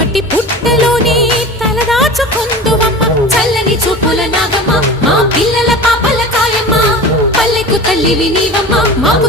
మట్టి పుట్టలోనే తలదాచుకుందువమ్మ. చల్లని చూపుల నాగమ్మ మా పిల్లల పాపల కాయమ్మ. పల్లెకు తల్లివి నీవమ్మ మాకు